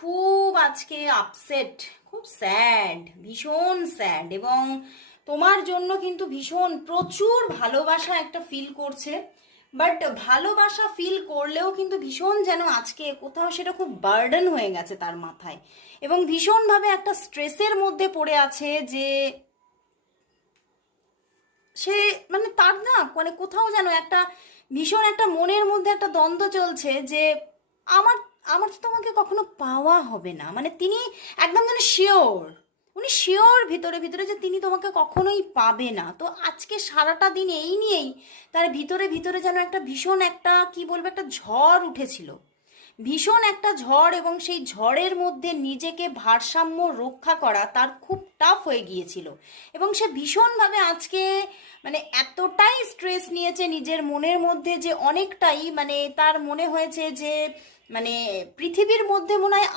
খুব আজকে আপসেট, খুব স্যাড, ভীষণ স্যাড। এবং তোমার জন্য কিন্তু ভীষণ প্রচুর ভালোবাসা একটা ফিল করছে। বাট ভালোবাসা ফিল করলেও কিন্তু ভীষণ যেন আজকে কোথাও সেটা খুব বার্ডেন হয়ে গেছে তার মাথায়, এবং ভীষণভাবে একটা স্ট্রেসের মধ্যে পড়ে আছে যে সে মানে তার না মানে কোথাও যেন একটা ভীষণ একটা মনের মধ্যে একটা দ্বন্দ্ব চলছে যে আমার আমার তো তোমাকে কখনো পাওয়া হবে না। মানে তিনি একদম যেন শিওর, উনি শিওর ভিতরে ভিতরে যে তিনি তোমাকে কখনোই পাবে না। তো আজকে সারাটা দিন এই নিয়েই তার ভিতরে ভিতরে যেন একটা ভীষণ একটা কি বলবো একটা ঝড় উঠেছিল, ভীষণ একটা ঝড়। এবং সেই ঝড়ের মধ্যে নিজেকে ভারসাম্য রক্ষা করা তার খুব টাফ হয়ে গিয়েছিল। এবং সে ভীষণভাবে আজকে মানে এতটাই স্ট্রেস নিয়েছে নিজের মনের মধ্যে যে অনেকটাই মানে তার মনে হয়েছে যে মানে পৃথিবীর মধ্যে মনে হয়